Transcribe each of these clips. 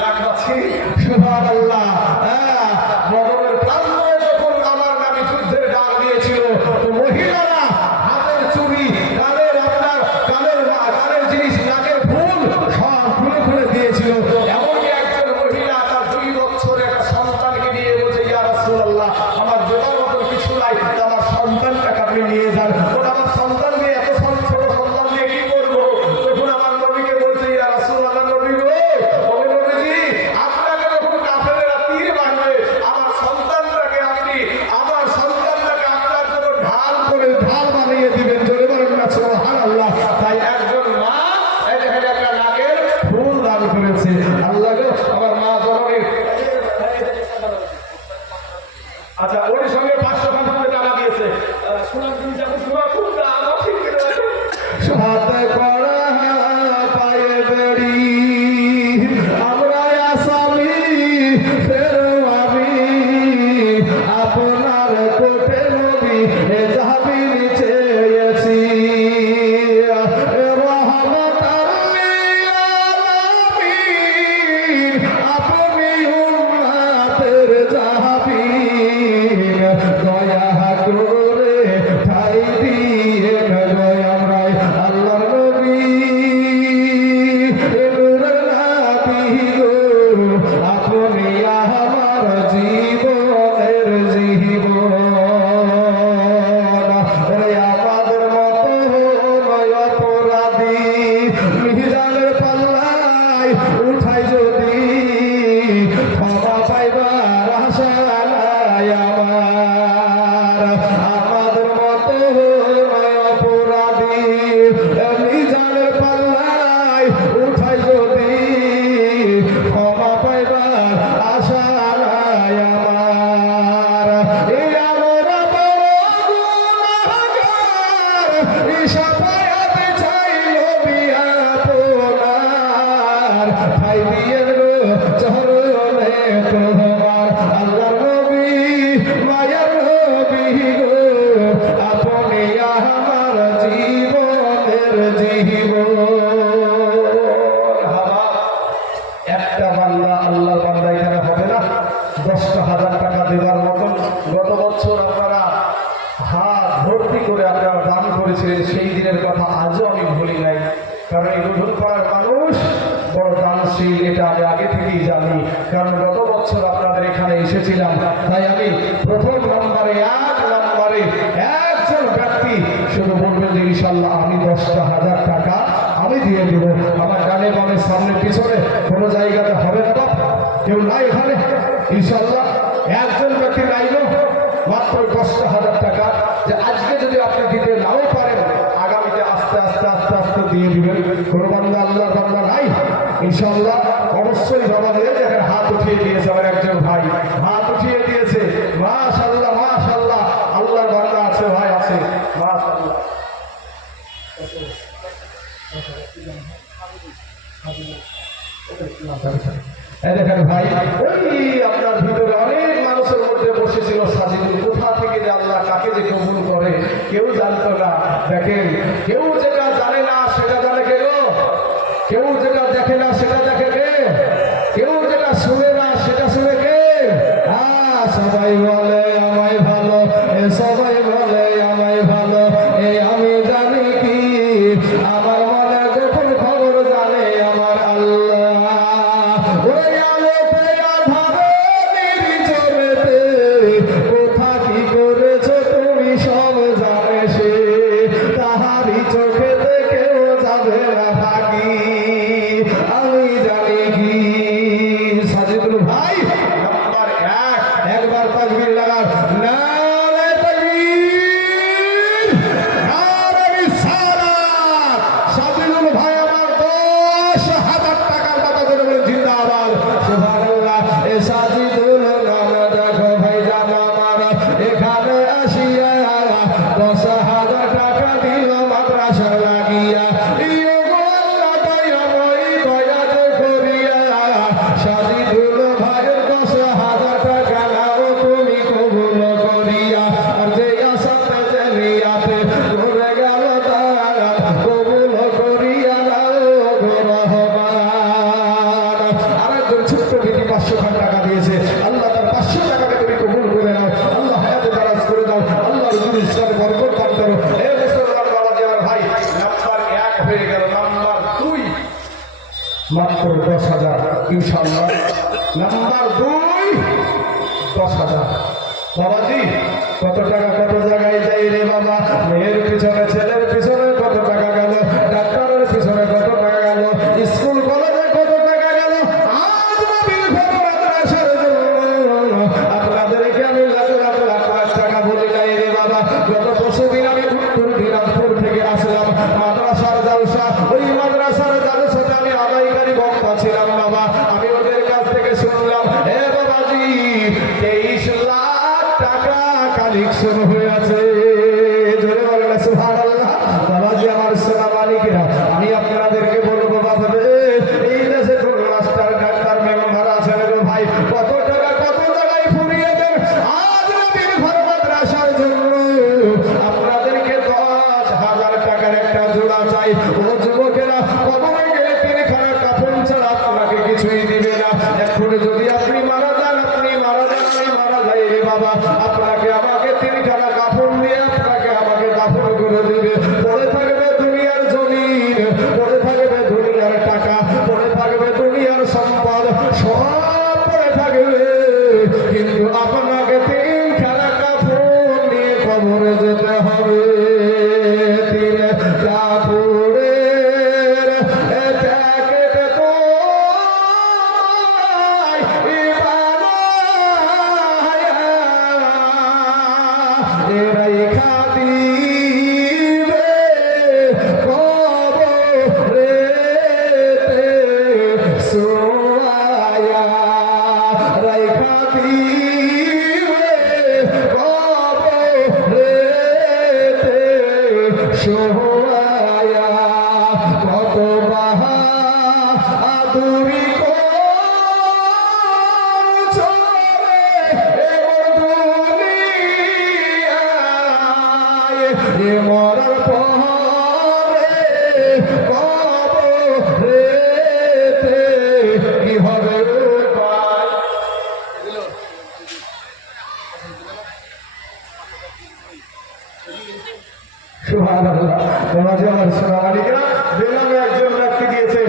লাগাচ্ছি সুবহানাল্লাহ। বদরের প্রান্তরে যখন আমার নবী যুদ্ধের ডাক দিয়েছিল, তো মহিলারা হাতের চুড়ি, কানের আপনার কানের জিনিস, নাকের ফুল সব খুলে খুলে দিয়েছিল। এমনকি একজন মহিলা তার 2 বছরের একটা সন্তানকে নিয়ে বলছে, ইয়া রাসূলুল্লাহ, আমার দেওয়ার মতো কিছু নাই, আমার সন্তানটাকে আপনি নিয়ে যান। ওরা আমার সন্তান নিয়ে, এত ছোট সন্তান নিয়ে কি করবো? তখন আমার নবীকে বলছে, ইয়া রাসূলুল্লাহ, নবী গো, ও নবীজি, আপনাকে যখন কাফেররা তীর মারবে, আমার সন্তানটাকে আপনার জন্য ঢাল বানিয়ে দিবেন। জোরে বলেন না সুবহানাল্লাহ। তাই একজন মা এখানে একটা নাকের ফুল দান করেছে। আল্লাহ গো, আমার মা জননীর। আচ্ছা, ওর সঙ্গে 550 টাকা দিয়েছে। শোনার দিন যাবো, শোনা খুব না, আমার ঠিক আছে। হাতে করা পায়ে বেড়ি, আমরা আসামি, ফেরো আমি, আপনার কোটে নবী জাহাবিন চেয়েছি। রহমতাল লিল আলামিন, আপনি উম্মতের জাহাবিন, দয়া করে ঠাই দিয়ে আমরাই আল্লাহর নবী, নূরের নবী গো, আপনি আমার জীবনের জীবন। আমাদের মতো নয় অপরাধী, মিজানের পাল্লায় উঠাই যদি, ক্ষমা পাইবার আশা নাই আমার। আমাদের মতো নয় অপরাধী, মিজানের পাল্লায় উঠাই যদি, ক্ষমা পাইবার আশা নাই আমার। এই আমরা বড় গুনাহগার, শাফায়াত চাই নবী আপনার, ঠাই দিয়েন গো চরণে তোমার। আল্লাহর নবী, মায়ার নবী গো, আপনি আমার জীবনের জীবন। একটা বান্দা, আল্লাহর বান্দা এখানে হবে না 10,000 টাকা দেওয়ার মতন। গত বছর আপনারা হাত ভর্তি করে আপনারা দান করেছিলেন, সেই দিনের কথা আজও আমি ভুলি নাই। কারণ এই নতুন পাড়ার মানুষ বড় দানশীল, এটা আমি আগে থেকেই জানি। কারণ গত বছর আপনাদের এখানে এসেছিলাম, তাই আমি প্রথম নম্বরে 1 নম্বরে একজন ব্যক্তি শুধু বলবেন যে ইনশাল্লাহ আমি 10,000 টাকা আমি দিয়ে দেবো। আমার গানে বামে সামনে পিছনে কোনো জায়গাতে হবে না, বাপ কেউ নাই এখানে ইনশাল্লাহ। একজন ব্যক্তি নাইল মাত্র 10,000 টাকা, যে আজকে যদি আপনি দিতে নাও পারেন, আগামীতে আস্তে আস্তে আস্তে আস্তে দিয়ে দিবেন। কোনো বান্দা, আল্লাহর বান্দা নাই ইনশাল্লাহ? অবশ্যই বাবা দিয়ে দেখেন, হাত উঠিয়ে দিয়েছে আমার একজন ভাই, হাত উঠিয়ে দিয়েছে। মাশাআল্লাহ, মাশাআল্লাহ, আল্লাহর বান্দা আছে ভাই, আছে মাশাআল্লাহ। দেখেন ভাই, ওই আপনার ভিতরে অনেক মানুষের মধ্যে বসেছিল সাজিদুল, কোথা থেকে যে আল্লাহ কাকে যে কবুল করে কেউ জানতো না। দেখেন, কেউ যেটা জানে না সেটা জানে কে গো? কেউ যেটা দেখে না সেটা দেখে কে? কেউ যেটা শুনে না সেটা শুনে কে? সবাই বলে আমায় ভালো, সবাই বলে আমায় ভালো, আমি জানি কি আমার মনে যখন খবর জানে আমার আল্লাহ। ওই আলোতে আধারে নির্জনেতে কোথা কি করেছো তুমি সব জানে সে, তাহারি চোখে দেখেও যাবে না ফাঁকি, আমি জানি কি 500 খান টাকা দিয়েছে, আল্লাহ তার 500 টাকাকে তুমি কবুল করে নাও, আল্লাহ হায়াতে দারাজ করে দাও, আল্লাহ রসুল ইসলামে বরকত দান করো। হে মুসলমান বাবাজি আমার ভাই, নাম্বার 1 হয়ে গেল, নাম্বার 2 মাত্র 10,000 ইনশাআল্লাহ। নাম্বার 2 10,000। বাবাজি কত টাকা কত জায়গায় যাই রে বাবা, মেয়ের পিছনে ছেলের পিছনে কত টাকা গেল, ডাক্তারের পিছনে কত টাকা গেল, স্কুল কলেজে কত টাকা গেল, আজ নবীর মাদ্রাসার জন্য আপনাদেরকে আমি লাখ লাখ লাখ লাখ টাকা বলে যাই রে বাবা। গত পরশুদিন আমি উত্তর দিনাজপুর থেকে আসলাম, মাদ্রাসার জালসা, ওই মাদ্রাসার জালসাতে আমি আদায়কারী বক্তা ছিলাম বাবা। আমি ওদের কাছ থেকে শুনলাম, হে বাবাজি 23 লাখ টাকা কালেকশন হয়ে আছে। জোরে বলেন সুবহানাল্লাহ। বাবাজি আমার সোনা মালিকেরা, আমি আপনাদেরকে বলবো বাবা রে, এই দেশে কোন মাস্টার ডাক্তার মেম্বার আছেন রে ভাই, কত টাকা কত জায়গায় ফুরিয়ে দেন আজ নবীর ঘর মাদ্রাসার জন্য। আপনাদেরকে 10,000 টাকার একটা জোড়া চাই। ও যুবকেরা, কবরে গেলে 3খানা কাফন ছাড়া আপনাকে কিছুই দিবে না। এখন যদি আপনি মারা যান, আপনি মারা যান, আমি মারা যাই রে বাবা, আপনাকে আমাকে 3খানা কাফন দিয়ে আপনাকে আমাকে কাফন করে দিবে। পড়ে থাকবে দুনিয়ার জমিন, পড়ে থাকবে দুনিয়ার টাকা, পড়ে থাকবে দুনিয়ার সম্পদ, সব পড়ে থাকবে, কিন্তু আপনাকে 3খানা কাফন নিয়ে কবরে যেতে হবে। 3 কাপড়ের প্যাকেটে তো রেখা দিবে কবরেতে সোয়া, রেখা দিবে কবরেতে সোয়া, কত বাহাদুরি মরার পরে কবরেতে কি হবে সুবহানাল্লাহ। বাবাজি আমার সোনা মালিকেরা, বেনামে একজন ব্যক্তি দিয়েছে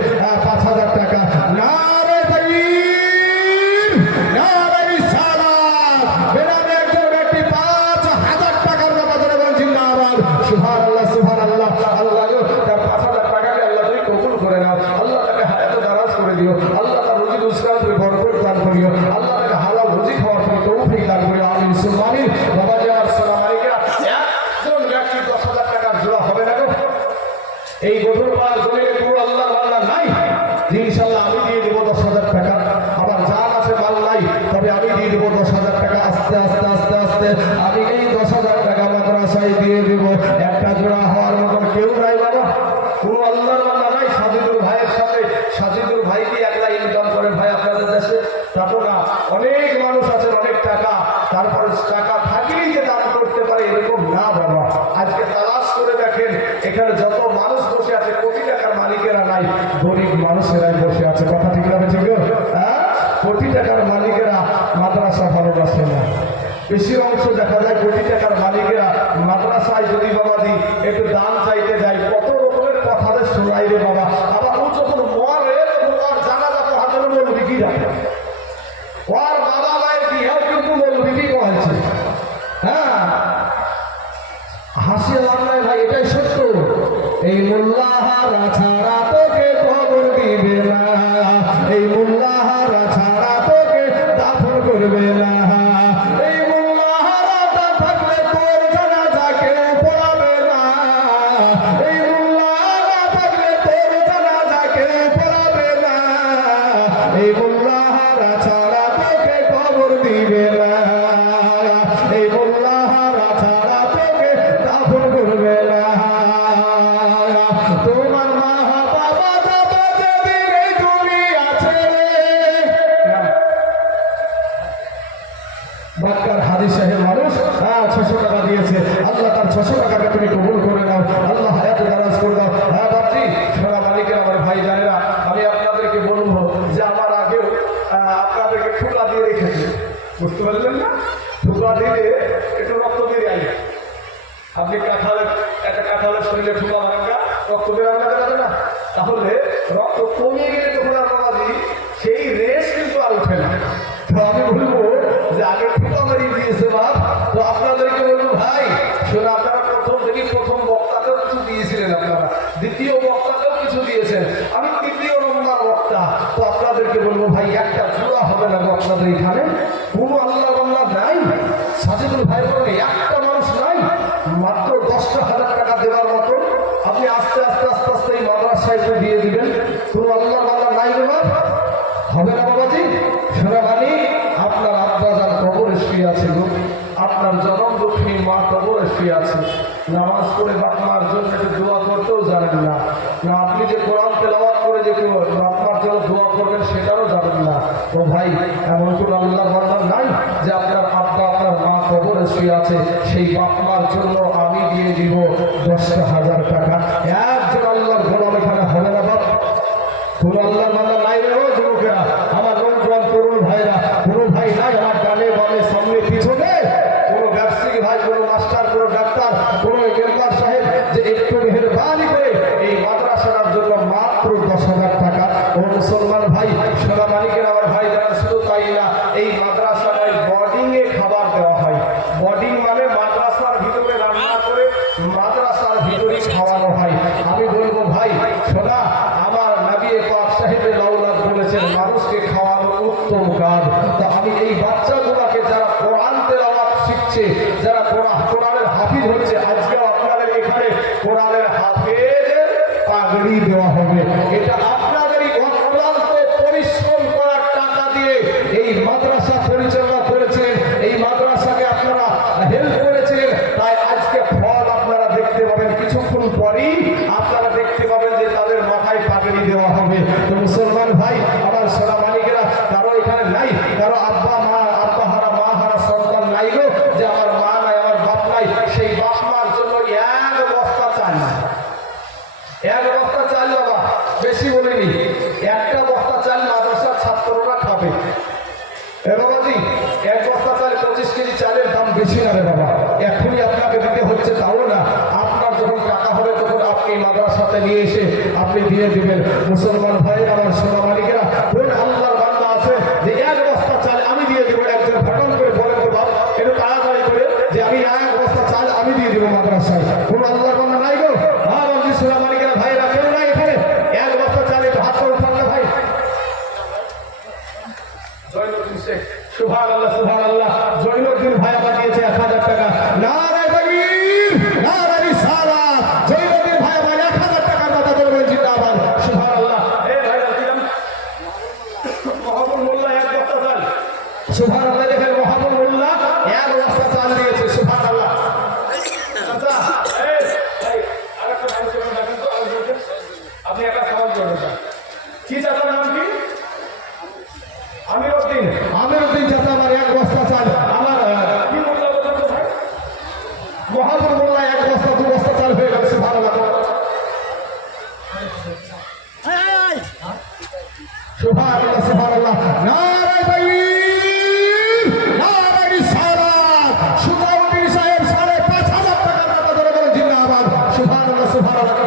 5,000 টাকা। নারে তাকবীর, নারে রিসালাত। বেনামে একজন ব্যক্তি 5,000 টাকার বাজারে বলেন জিন্দাবাদ। সুবহানাল্লাহ সুবহানাল্লাহ। আল্লাহ গো, তার 5,000 টাকাকে আল্লাহ তুমি কবুল করে নাও, আল্লাহ তাকে হায়াতে দারাজ করে দিও, আল্লাহ তার রুজি রোজগার করে বরকত দান করিও, আল্লাহ তাকে হালাল রুজি খাওয়ার জন্য তৌফিক দান করিও। আমিন সুম্মা আমিন। বাবাজি আমার সোনা মালিকেরা, একজন ব্যক্তি 10,000 টাকার জোড়া হবে না গো। এই গঠন পাওয়ার জমিনে পুরো আল্লাহ বান্দা নাই, ইনশাআল্লাহ আমি দিয়ে দেবো 10,000 টাকা। আমার জান আছে মাল নাই, তবে আমি দিয়ে দেবো 10,000 টাকা। আস্তে আস্তে আস্তে আস্তে আমি এই 10,000 টাকা মাদ্রাসায় দিয়ে দেবো। একটা জোড়া হওয়ার মতন কেউ নাই বাবা, পুরো আল্লাহর বান্দা নাই। সাজিদুল ভাইয়ের সাথে, সাজিদুল ভাই কি একলা ইনকাম করে ভাই আপনাদের দেশে? তা তো না, অনেক মানুষ আছেন, অনেক টাকা, তারপরে টাকা থাকলেই যে দান করতে পারে এরকম না বাবা। আজকে তালাশ করে দেখেন, এখানে যত মানুষ বসে আছে কোটি টাকার মালিকেরা নাই, গরিব মানুষেরাই বসে আছে। কথা ঠিক না ঠিক? হ্যাঁ, কোটি টাকার মালিকেরা মাদ্রাসা ভালোবাসে না। বেশি অংশ দেখা যায় কোটি টাকার মালিকেরা মাদ্রাসায় যদি বাবা দিই একটু দান চাইতে যায়, কত রকমের কথাদের শোনাই রে বাবা। আবার ও যখন মরে তখন ওর জানাজা পড়ানোর মৌলবি কি রাখে, ওর বাবা মায়ের বিয়েও কিন্তু মৌলবি কি করেছে। হ্যাঁ, হাসি লাভ নাই ভাই, এটাই সত্য। এই মোল্লাহারা ছাড়া তোকে খবর দিবে না, এই মোল্লাহারা ছাড়া তোকে দাফন করবে না, এই মোল্লাহারা থাকলে তোর জানাজা কেউ পড়াবে না, এই মোল্লাহারা থাকলে তোর জানাজা কেউ পড়াবে না, এই মোল্লাহারা ছাড়া তোকে খবর দিবে না, এই মোল্লাহারা ছাড়া তোকে দাফন করবে না। তোমার মা বাবা যাবে যেদিন এই দুনিয়া ছেড়ে। বাক্কার হাজি সাহেব মানুষ 600 টাকা দিয়েছে, আল্লাহ তার 600 টাকাকে তুমি কবুল করে নাও, আল্লাহ হায়াতে দারাজ করে দাও। হ্যাঁ বাপজি, সোনা মালিকের আমার ভাই জানেরা, আমি আপনাদেরকে বলবো যে আমার আগেও ঠুকা দিয়ে রেখেছে, বুঝতে পারলেন না? ঠুকা দিলে একটু রক্ত বেরিয়ে আই, আপনি একটা কাঁঠালের শরীরে ঠুকা মারেন না, রক্ত বেরোনো যাবে না? তাহলে রক্ত কমিয়ে গেলে তখন আর বাবাজি সেই রেস কিন্তু আর উঠে না। তো আমি বলবো যে আগে ঠুকা মারিয়ে দিয়েছে বাপ, তো আপনাদেরকে বলবো ভাই শোনো, আপনারা প্রথম বক্তাকেও কিছু দিয়েছিলেন, আপনারা দ্বিতীয় বক্তাকেও কিছু দিয়েছেন, আমি তৃতীয় নম্বর বক্তা। তো আপনাদেরকে বলবো ভাই একটা জোড়া হবে না আপনাদের এখানে? কোনো আল্লাহ আল্লাহ নাই? সাজেদুল ভাই বলেন একটা মানুষ নাই? মাত্র 10,000 টাকা দেওয়ার মতো আপনি আস্তে আস্তে আস্তে আস্তে এই মাদ্রাসায় দিয়ে দিবেন। কোনো আল্লাহ আল্লাহ নাই দেওয়ার হবে না বাবাজি? শোনা মানি আপনার আব্বা যার কবরে শুয়ে আছে গো, আপনার জনম দুঃখী মা কবরে শুয়ে আছে, নামাজ পড়ে বাপমার জন্য একটু দোয়া করতেও জানেন না, না আপনি যে কোরআন তেলাওয়াত করে যে বাপমার জন্য দোয়া করবেন সেটাও জানেন না। ও ভাই এমন কোনো আল্লাহ বান্দা নাই যে আপনার আব্বা আপনার মা কবরে শুয়ে আছে, সেই বাপমার জন্য আমি দিয়ে দিব 10,000 টাকা? একজন আল্লাহর গোলাম এখানে হবে না বাপ? কোনো আল্লাহ বান্দা নাই রে যুবকেরা, আমার নৌজওয়ান তরুণ ভাইরা, কোনো ভাই নাই আমার ডানে বামে সামনে পিছনে, কোনো ব্যবসায়ী ভাই, কোনো মাস্টার, কোনো ডাক্তার, কোনো মেম্বার সাহেব যে একটু মেহেরবানি করে এই মাদ্রাসার জন্য মাত্র 10,000 টাকা। ও মুসলমান ভাই সোনা মালিকের আমার ভাই যারা, শুধু তাই না এই মাদ্রাসায় বোর্ডিং এ খাবার দেওয়া হয়। বোর্ডিং মানে মাদ্রাসার ভিতরে রান্না করে মাদ্রাসার ভিতরে খাওয়ানো হয়। আমি বলবো ভাই সোনা, আমার নবী পাক সাহেবের লাউলাদ বলেছেন মানুষকে খাওয়ানো উত্তম কাজ। তো আমি এই বাচ্চাগুলোকে যারা কোরআন তেলাওয়াত শিখছে, যারা কোরআনের হাফিজ হচ্ছে, আজকেও আপনাদের এখানে কোরআনের হাফেজের পাগড়ি দেওয়া হবে। এটা আপনাদেরই অক্লান্ত পরিশ্রম করার টাকা দিয়ে এই মাদ্রাসা পরিচালনা করেছিলেন, এই মাদ্রাসাকে আপনারা হেল্প করেছিলেন, তাই আজকে ফল আপনারা দেখতে পাবেন। কিছুক্ষণ পরেই আপনারা দেখতে পাবেন যে তাদের মাথায় পাগড়ি দেওয়া হবে। তো মুসলমান ভাই আমার সোনা মালিকেরা, কারো এখানে নাই, কারো আব্বা হারা মা হারা সন্তান নাই গো, যে আমার মা নাই আমার বাপ নাই, সেই বাপ মার জন্য এক বস্তা চাল, এক বস্তা চাল বাবা, বেশি বলিনি, একটা বস্তা চাল মাদ্রাসার ছাত্ররা খাবে। এ বাবাজি এক বস্তা চাল 25 কেজি চালের দাম বেশি না রে বাবা, এখনই আপনাকে দিতে হচ্ছে তাও না, আপনার যখন টাকা হবে তখন আপনি মাদ্রাসাতে নিয়ে এসে আপনি দিয়ে দিবেন। মুসলমান ভাই আমার সোনা মালিকেরা, কোন আল্লাহর বান্দা আছে যে এক বস্তা চাল আমি দিয়ে দেবো? একজন ফটন করে বলেন তো বাপ, একটু তাড়াতাড়ি করে যে আমি এক বস্তা চাল আমি দিয়ে দেবো মাদ্রাসায়। কোন আল্লাহর বান্দা নাই গো? হ্যাঁ বলছি সোনা মালিকেরা, ভাইরা কেউ নাই এখানে? এক বস্তা চাল একটু হাত করে উঠান না ভাই। জয়নুদ্দিন শেখ, সুবহানাল্লাহ সুবহানাল্লাহ। জয়নুদ্দিন ভাই আমার দিয়েছে 1,000 টাকা। নারে তাকবীর, নারে রিসালাত। জয়নুদ্দিন ভাই আমার 1,000 টাকা দাতা বলবেন জিন্দাবাদ। সুবহানাল্লাহ। এই ভাইরা দিলাম মহাবুল মোল্লা এক বস্তা চাল। সুবহানাল্লাহ, দেখেন মহাবুল মোল্লা এক বস্তা চাল দিয়েছে। সুবহানাল্লাহ। চাচা এই ভাই আরেকটা মানুষের নাম দেখেন তো, আপনি একটা সওয়াল করবেন। কি চাচার নাম কি? আমিরউদ্দিন। আমিরউদ্দিন চাচা আমার এক বস্তা চাল। আমার কি মোল্লা বলতো ভাই? মহাবুল মোল্লা এক বস্তা 2 বস্তা চাল হয়ে গেছে। সুবহানাল্লাহ সুবহানাল্লাহ সুবহানাল্লাহ। নারে তাকবীর, নারে রিসালাত। সুজাউদ্দিন সাহেব 5,500 টাকা দাতা ধরে বলেন জিন্দাবাদ। সুবহানাল্লাহ সুবহানাল্লাহ।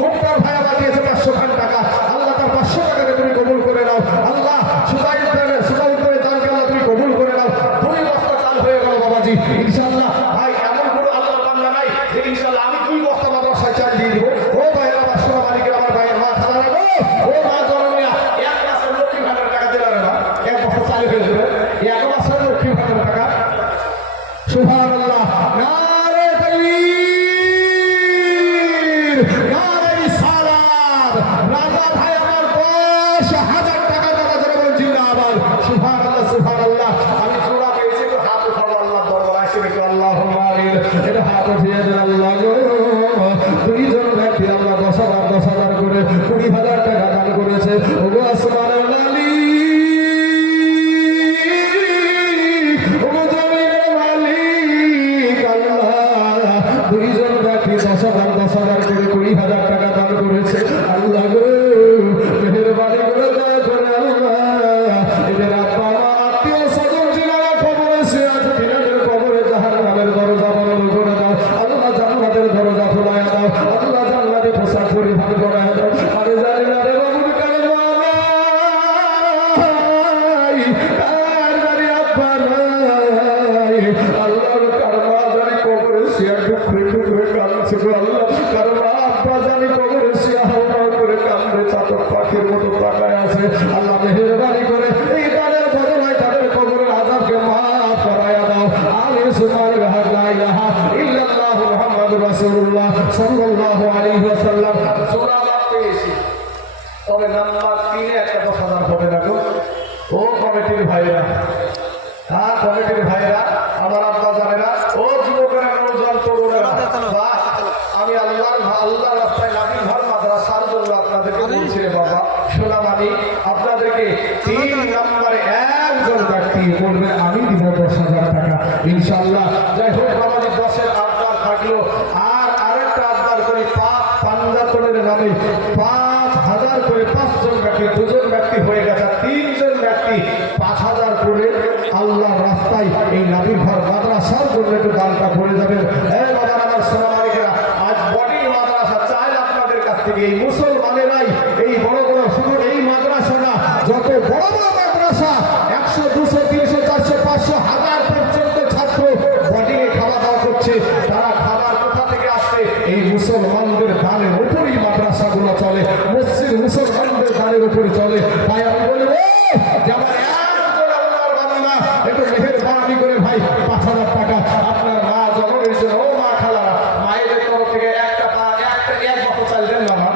মুক্তার ভাই আমার দিয়েছে 500 টাকা। আল্লাহ তার 500 টাকাকে তুমি কবুল করে নাও। আল্লাহ সুজাউদ্দিনের দানকে আল্লাহ তুমি কবুল করে নাও। 2 বস্তা চাল হয়ে গেল বাবাজি ইনশাআল্লাহ। ভাই এমন কোনো আল্লাহর বান্দা নাই যে ইনশাআল্লাহ আমি 2 বস্তা মাদ্রাসায় চাল দিয়ে দিব। ও ভাইয়েরা আমার সোনা মালিকের আমার ভাইয়ের মা খালা গো, ও মা জনমিয়া, এক মাসের লক্ষ্মী ভান্ডার টাকা দিলা রে না, এক বস্তা চাল হয়ে যাবে, এক মাসের লক্ষ্মী ভান্ডার টাকা। সুবহানাল্লাহ। নারে তাকবীর, নারে রিসালাত। রাজা ভাই আমার 10,000 টাকা দাতা ধরে বলেন জিন্দাবাদ। সুবহানাল্লাহ সুবহানাল্লাহ। আমি জোড়া পেয়েছি তো হাত উঠাবো আল্লাহর দরবারে আসে বেটো আল্লাহুম্মা আমিন। এটা হাত উঠিয়ে দেন আল্লাহ গো। দুইজন ব্যক্তি আল্লাহ 10,000 করে 20,000 টাকা দান করেছে। ওগো আসমানের মালিক, ওগো জমিনের মালিক আল্লাহ, দুইজন ব্যক্তি 10,000 করে 20,000 টাকা দান করেছে। আল্লাহ গো মেহেরবানি করে দয়া করে আল্লাহ দাও। আমি জানি না রে বাবুর কারো মা নাই, আর জানি আব্বা নাই। আল্লাহর কারো মা জানি কবরে শুয়ে টুকরে টুকরে কাঁদছে গো আল্লাহ। কারো মা আব্বা জানি কবরে শুয়ে হাওয়া করে কান্দে, চাতক পাখির মতো তাকায় আছে। আল্লাহ মেহেরবানি করে এই তাদের বদলায় তাদের কবরের আযাবকে মাফ করায়া দাও। আমিন সুবহানাল্লাহ লা ইলাহা ইল্লাল্লাহু মুহাম্মাদুর রাসূলুল্লাহ সাল্লাল্লাহু আলাইহি ওয়াসাল্লাম। সূরা আলাপ পেয়েছি, তবে নাম্বার 3 একটা 10,000 হবে না গো। ও কমিটির ভাইরা, হ্যাঁ কমিটির ভাইরা, আমার আব্বা জানেরা, ও যুবকেরা, নওজোয়ান তরুণেরা, আমি আল্লাহ রাস্তায় নাবিল ঘর মাদ্রাসার জন্য আপনাদেরকে বলছি রে বাবা সোনামানি, আপনাদেরকে 3 নম্বরে একজন ব্যক্তি বলবেন আমি দিব 10,000 টাকা ইনশাআল্লাহ। যাই হোক বাবাজি, 10-এর আবদার থাকলো, আর আরেকটা আবদার করে পাঞ্জাতনের নামে 5,000 করে 5 জন ব্যক্তি, 2 জন ব্যক্তি হয়ে গেছে, 3 জন ব্যক্তি 5,000 করে আল্লাহর রাস্তায় এই নাবিল ঘর মাদ্রাসার জন্য একটু দানটা করে যাবেন। এই বাবা আমার সোনামানিকেরা, আজ বডি মাদ্রাসা চাই আপনাদের কাছ থেকে। এই মুসলমানেরাই এই বড় বড়, শুধু এই মাদ্রাসা না, যত বড় বড় মাদ্রাসা 100, 200, 300, 400, 500, 1000 পর্যন্ত ছাত্র বডিয়ে খাওয়া দাওয়া করছে। তারা খাবার কোথা থেকে আসছে? এই মুসলমানদের দানের উপরই মাদ্রাসাগুলো চলে, মসজিদ মুসলমানদের দানের উপরে চলে। তাই আমি বলবো যে আমার একজন আল্লাহর বান্দা একটু মেহেরবানি করে ভাই 5,000 টাকা আপনার মা জননীর জন্য, ও মা খালারা, মায়ের তরফ থেকে এক বস্তা চাল দেন না মা।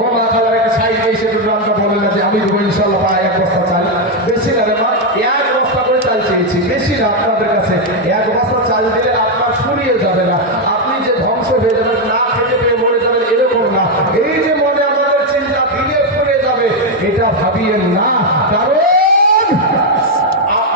ও মা খালার একটা সাইজ দিয়ে সে দুটো আমরা বলে না যে আমি দেবো ইনশাল্লাহ পায় 1 বস্তা চাল, বেশি না রে মা, 1 বস্তা করে চাল চেয়েছি, বেশি না আপনাদের কাছে। 1 বস্তা চাল দিলে আপনার ফুরিয়ে যাবে না, আপনি যে ধ্বংস হয়ে যাবেন, না খেতে পেয়ে মরে যাবেন এরকম না। এই যে মনে আমাদের চিন্তা দিলে ফুরিয়ে যাবে, এটা ভাবিয়েন না। কারণ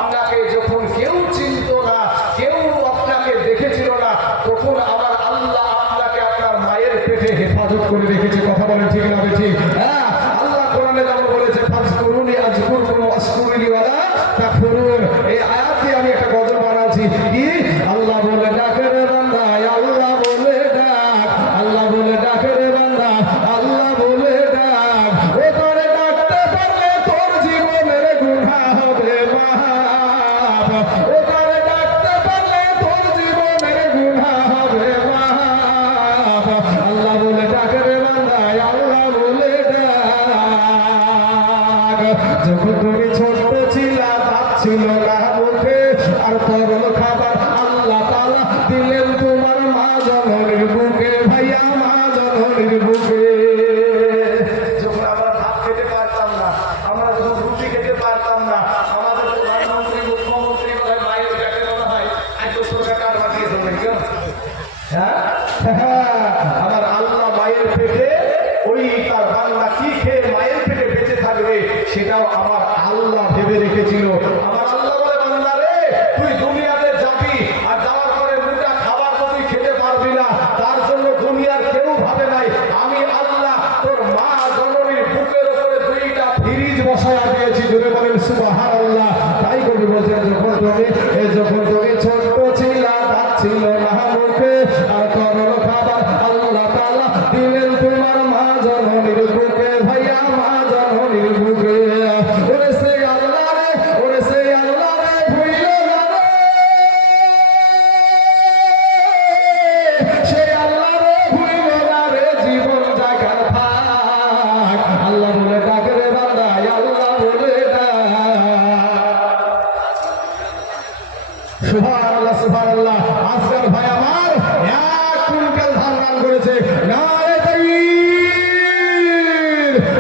আপনাকে যখন কেউ চিনত না, কেউ আপনাকে দেখেছিল না, তখন আমার আল্লাহ আপনাকে আপনার মায়ের পেটে হেফাজত করে রেখেছে। কথা বলেন ঠিক না ঠিক? হ্যাঁ, আল্লাহ কোরআনে যেমন বলেছে ফাজকুরুনি আযকুরকুম ওয়াশকুরুলি ওয়ালা তাকফুরুন। এই আয়াত দিয়ে আমি একটা গজল বানাচ্ছি। কি আল্লাহ বলে ডাকে রে বান্দা, আল্লাহ বলে ডাক, আল্লাহ বলে ডাকে রে বান্দা, আল্লাহ বলে ডাক। ও তোরে ডাকতে পারলে তোর জীবনের গুনাহ হবে মাফ। ও তোরে ডাকতে পারলে তোর জীবনের গুনাহ হবে মাফ। আল্লাহ বলে ডাকে রে বান্দা, আল্লাহ বলে ডাক। যখন তুমি ছোট ছিলা, দাঁত ছিল না মুখে, আর তরল খাবার আল্লাহ তাআলা দিলেন তোমার মা জননীর বুকে, ভাইয়া মা জননীর বুকে। যখন আমরা ভাত খেতে পারতাম না, আমরা যখন রুটি খেতে পারতাম না, আমাদের প্রধানমন্ত্রী মুখ্যমন্ত্রী বলে মায়ের পেটে বলা হয় 200 টাকা পাঠিয়েছেন কেউ। হ্যাঁ, আমার আল্লাহ মায়ের পেটে ওই তার বাংলা কি খেয়ে মায়ের পেটে বেঁচে থাকবে সেটাও আমার আল্লাহ ভেবে রেখেছিল। আমার আল্লাহ বলে বান্দা রে, তুই দুনিয়াতে যাবি, আর যাওয়ার পরে দুটা খাবার তো তুই খেতে পারবি না, তার জন্য দুনিয়ার কেউ ভাবে নাই। আমি আল্লাহ তোর মা জননীর বুকের উপরে 2টা ফ্রিজ বসায়া দিয়েছি। জোরে বলেন সুবহানাল্লাহ। তাই কবি বলছেন যখন তুমি ছোট ছিলা, দাঁত ছিল না মুখে, আর তরল খাবার আল্লাহ তাআলা দিলেন তোমার মা জননীর বুকে, ভাইয়া মা জননীর বুকে। ওরে সে আল্লাহ রে, ওরে সে আল্লাহ রে, ভুইলো না রে, সে আল্লাহ রে, ভুইলো না রে, জীবন জাগার থাক। আল্লাহ বলে ডাক রে বান্দা, আল্লাহ বলে ডাক। সুবহানাল্লাহ, সুবহানাল্লাহ। আসগর ভাই আমার 1 কুইন্টাল ধান দান করেছে। নারে তাকবীর,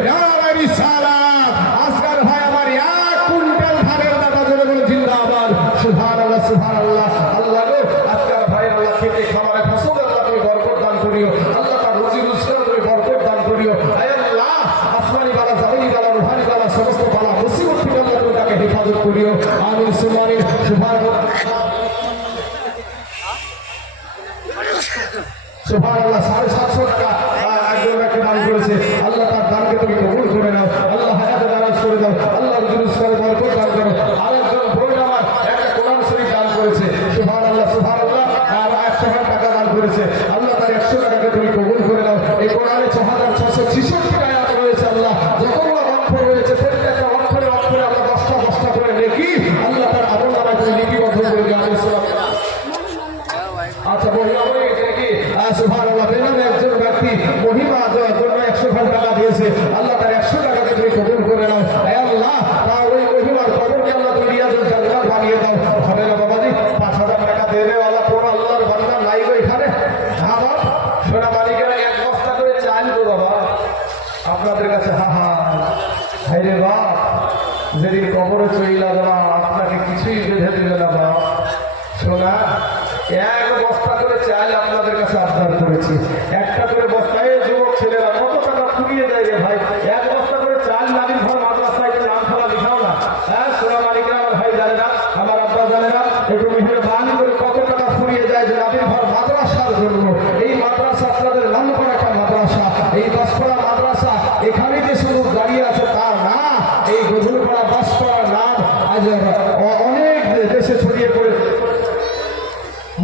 নারে রিসালাত। আসগর ভাই আমার 1 কুইন্টাল ধানের দাতা, জোরে বলে জিন্দাবাদ। সুবহানাল্লাহ, সুবহানাল্লাহ। আল্লাহ গো, আসগর ভাই আল্লাহ খেতে খাবারে ফসল আল্লাহ তুমি বরকত দান করিও, আল্লাহ তার রুজি রুজগার তুমি বরকত দান করিও। আয় আল্লাহ, আসমানি বালা, জামিনি বালা, রুহানি বালা, সমস্ত বালা মুসিবত থেকে আল্লাহ তুমি তাকে হেফাজত করিও। আমিন সুবহানাল্লাহ। সুবহানাল্লাহ, সুবহানাল্লাহ। 750 টাকা একজন ব্যক্তি দান করেছে। আল্লাহ তার দানকে তুমি কবুল করে নাও, আল্লাহ হায়াতে দারাজ করে দাও, আল্লাহ রুজগারে বরকত দান করো। আরেকজন বোন আমার একটা কোরআন শরীফ দান করেছে। সুবহানাল্লাহ, সুবহানাল্লাহ। আর 100 টাকা দান করেছে। আল্লাহ তার 100 টাকাকে তুমি কবুল করে নাও। এই কোরআনে 6666 করেছে, আল্লাহ তার 100 টাকাকে তুমি কবুল করে নাও। হে আল্লাহ, তার ওই মহিমার কবরকে আল্লাহ তুমি রিয়াজুল জান্নাত বানিয়ে দাও। হবে না বাবাজি? 5000 টাকা দেবে ওয়ালা কোন আল্লাহর বান্দা নাই গো এখানে? হ্যাঁ বাবা, সোনা মালিকেরা 1 বস্তা করে চাল গো বাবা আপনাদের কাছে। হা হা, হাই রে বাপ, যেদিন কবরে চইলা যাবা আপনাকে কিছুই বেঁধে দিবে না বাবা। সোনা, 1 বস্তা করে চাল আপনাদের কাছে আবদার করেছি, একটা করে বস্তায় যুবক ছেলেরা কত টাকা ফুরিয়ে যায় রে ভাই। 1 বস্তা করে চাল নাবিল ঘর মাদ্রাসায় নাম ফেলা লিখাও না। হ্যাঁ, সোনা মালিকরা আমার ভাই জানে না, আমার আব্বা জানে না, একটু মেহেরবানি করে কত টাকা ফুরিয়ে যায় যে নাবিল ঘর মাদ্রাসার জন্য। এই মাদ্রাসা আপনাদের নাম করা একটা মাদ্রাসা, এই 10 পাড়া মাদ্রাসা এখানেই যে শুধু দাঁড়িয়ে আছে তা না, এই গধুরপাড়া 10 পাড়ার নাম আজ অনেক দেশে ছড়িয়ে পড়ে।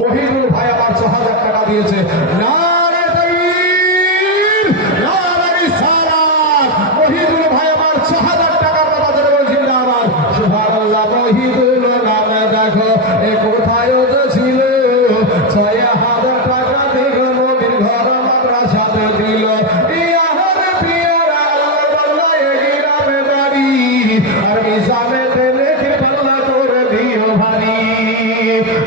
মহিদুল ভাই আমার 6000 টাকা দিয়েছে। নারে তাকবীর, নারে রিসালাত। মহিদুল ভাই আমার 6000 টাকা বাবা ধরে বলছেন আমার সুবহানাল্লাহ। মহিদুল নামে দেখো এ কোথায় তো ছিল, 6000 টাকা দিল নবীর ঘর মাদ্রাসাতে দিল। ইয়ার প্রিয়রা আল্লাহর বান্দা এ গ্রামে বাড়ি, আর মিজানে দেনে কি পাল্লা করে দিও ভারী।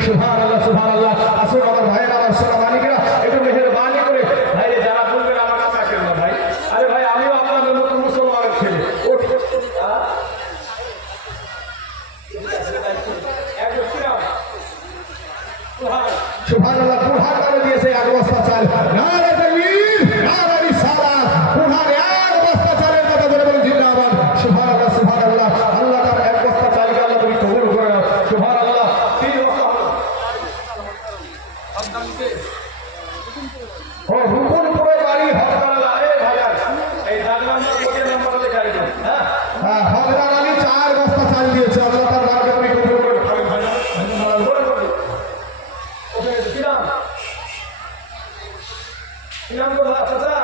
সুবহানাল্লাহ সুবহানাল্লাহ। আসুন আমার ভাইয়েরা, আমার সোনা মালিকেরা, একটু মেহেরবানি করে ভাই যারা বলবেন আমার কাছে আসেন না ভাই। আরে ভাই, আমিও আপনাদের মতো মুসলমানের ছেলে। সুবহানাল্লাহ। কুরহান নামে দিয়েছে 1 বস্তা চাল। নারে তাকবীর, নারে রিসালাত। কুরহান 1 বস্তা চালের কথা ধরে বলেন জিন্দাবাদ। সুবহানাল্লাহ সুবহানাল্লাহ। আল্লাহ তার 1 বস্তা চালকে আল্লাহ তুমি কবুল করে নাও। সুবহানাল্লাহ। 3 বস্তা হলো। ও রুকুনপুরে বাড়ি হকদার আলী। ভাইজান এই দাদমানের কোটে নাম্বার লেখা আছে। হ্যাঁ হ্যাঁ, হকদার আলী 4 বস্তা চাল দিয়েছে। আল্লাহ তার বারকে তুমি কবুল করে নাও। ভাইজান বলে বলে ওকে দিলাম। ইনাম তো চাচা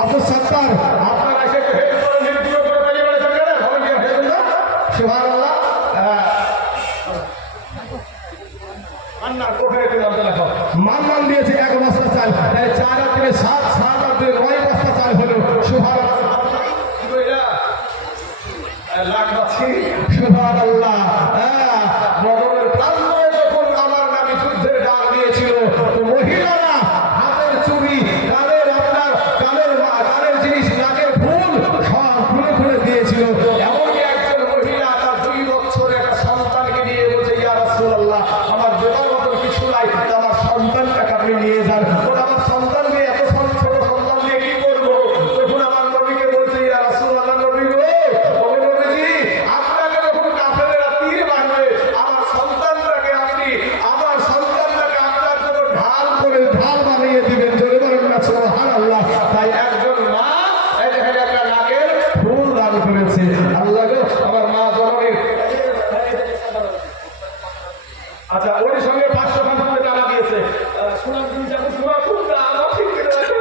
আব্দুল সত্তার, আপনার এসে হেড করে নির্দিষ্ট করে পাইয়ে বলে চলে গেলে হবে কি হেড না? সুবহানাল্লাহ। মান্নান কোথায় দিলাম তো লেখো। মান্নান দিয়েছে 1 বস্তা চাল, তাই 4 আর 3 7, 7 আর 2 9 বস্তা চাল হলো। সুবহানাল্লাহ। কি কইরা লাখ আছে। সুবহানাল্লাহ। হ্যাঁ, বদরের প্রান্তরে যখন আমার নামে যুদ্ধের ডাক দিয়েছিল, তো মহিলারা হাতের চুড়ি, কানের আপনার কানের জিনিস, নাকের ফুল সব খুলে খুলে দিয়েছিল। এমনকি একজন মহিলা তার 2 বছরের একটা সন্তানকে নিয়ে বলছে, ইয়া রাসূলুল্লাহ, আমার দেওয়ার মতো কিছু নাই, আমার সন্তানটাকে আপনি নিয়ে যান। আমার সন্তান নিয়ে এত ছোট সন্তান নিয়ে কি করবো? তখন আমার নবীকে বলছে, ইয়া রাসূলুল্লাহ, নবী গো, ও নবীজি, আপনাকে যখন কাফেররা তীর মারবে, আমার সন্তানটাকে আপনার জন্য ঢাল করে ঢাল বানিয়ে দিবেন। জোরে বলেন না সুবহানাল্লাহ। তাই একজন মা একটা নাকের ফুল দান করেছে। আল্লাহ গো, আমার মা জননীর। আচ্ছা, ওর সঙ্গে 550 টাকা দিয়েছে। সোনার তুমি যাবো সোনা কোনটা আমার ঠিক করে আছে।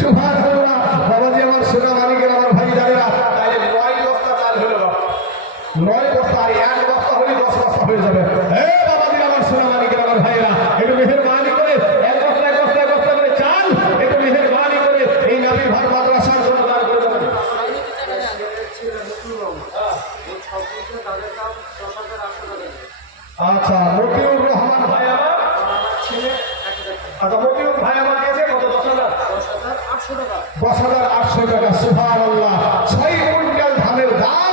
সুবহানাল্লাহ। বাবাজি আমার সোনা মালিকের আমার ভাই জানেরা, তাইলে 9 বস্তা চাল হলো বাবা। 9 বস্তা আর 1 বস্তা হলে 10 বস্তা হয়ে যাবে। হে বাবাজি আমার সোনা মালিকের আমার ভাইরা, একটু মেহেরবানি করে 1 বস্তা 1 বস্তা 1 বস্তা করে চাল একটু মেহেরবানি করে এই নবী ঘর মাদ্রাসার জন্য দান করে দেবেন। আচ্ছা, মতিউর রহমান ভাই আমার ছেলে। আচ্ছা, মতিউর ভাই আমার দিয়েছে কত? 10,800 টাকা। 10,800 টাকা। সুবহানাল্লাহ। 6 কুইন্টাল ধানের দাম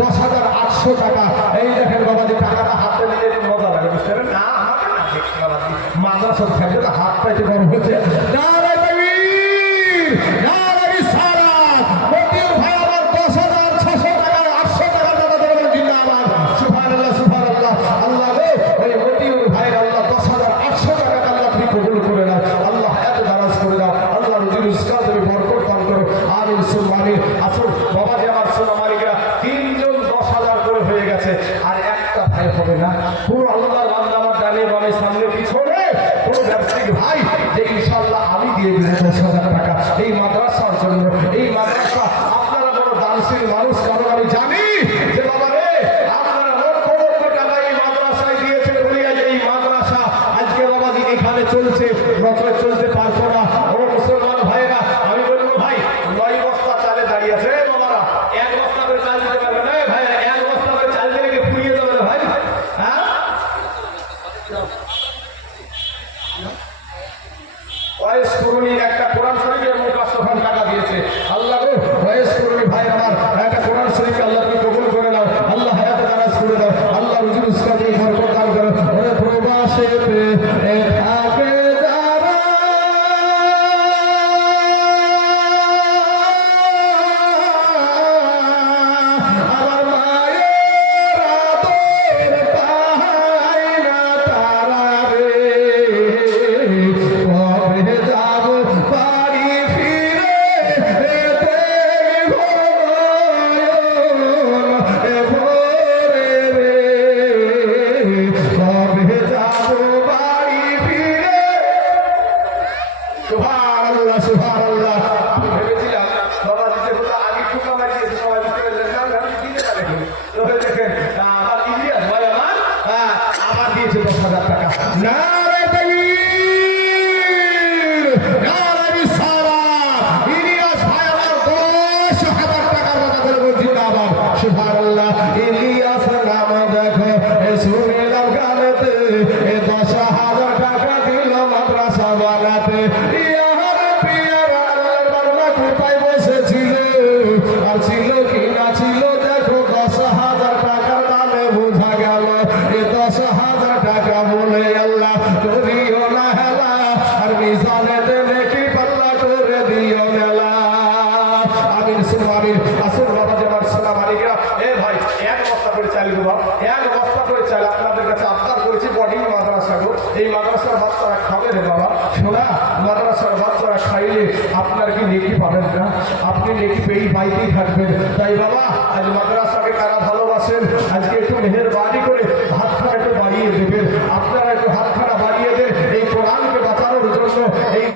10,800 টাকা। এই দেখেন বাবাজি, টাকাটা হাতে নিয়ে মজা লাগে, বুঝতে পারেন না? আমাকে না দেখছি বাবাজি, মাদ্রাসার থাকলে তো হাত পাইতে বড় হচ্ছে। নারে তাকবীর, নারে রিসালাত। মতিউর ভাই আমার 10,600 টাকা, 800 টাকা দাদা দেবেন জিন্দাবাদ। সুবহানাল্লাহ সুবহানাল্লাহ। আল্লাহ গো, ওই মতিউর ভাই আল্লাহ 10,800 টাকা আল্লাহ তুমি কবুল করে নাও। আল্লাহ এত দারাজ করে দাও। আল্লাহ রুজি রুজগার তুমি বরকত দান করো। আমিন সুম্মা আমিন। আসুন বাবাজি আমার সোনা মালিকেরা, 3 জন 10,000 করে হয়ে গেছে। আর একটা ভাই হবে না, পুরো আল্লাহর বান্দা আমার ডানে বামে সামনে পিছনে পুরো ব্যবসায়িক ভাই যে ইনশাআল্লাহ আমি দিয়ে দেব 10,000 টাকা এই মাদ্রাসার জন্য। এই মাদ্রাসা আপনারা বড় দানশীল মানুষ, কারণ আমি জানি যে বাবা রে, আপনারা লক্ষ লক্ষ টাকা এই মাদ্রাসায় দিয়েছেন বলে আজ এই মাদ্রাসা আজকে বাবাজি এখানে চলছে, নচলে চলতে পারতো না। ও মুসলমান ভাইরা, আমি বলবো ভাই 9 চাল আপনাদের কাছে আবদার করেছি বডিং মাদ্রাসা গো, এই মাদ্রাসার বাচ্চারা খাবে রে বাবা। শোনা, মাদ্রাসার বাচ্চারা খাইলে আপনার কি নেকি পাবেন না? আপনি নেকি পেয়েই পাইতেই থাকবেন। তাই বাবা, আজ মাদ্রাসাকে কারা ভালোবাসেন আজকে একটু মেহেরবানি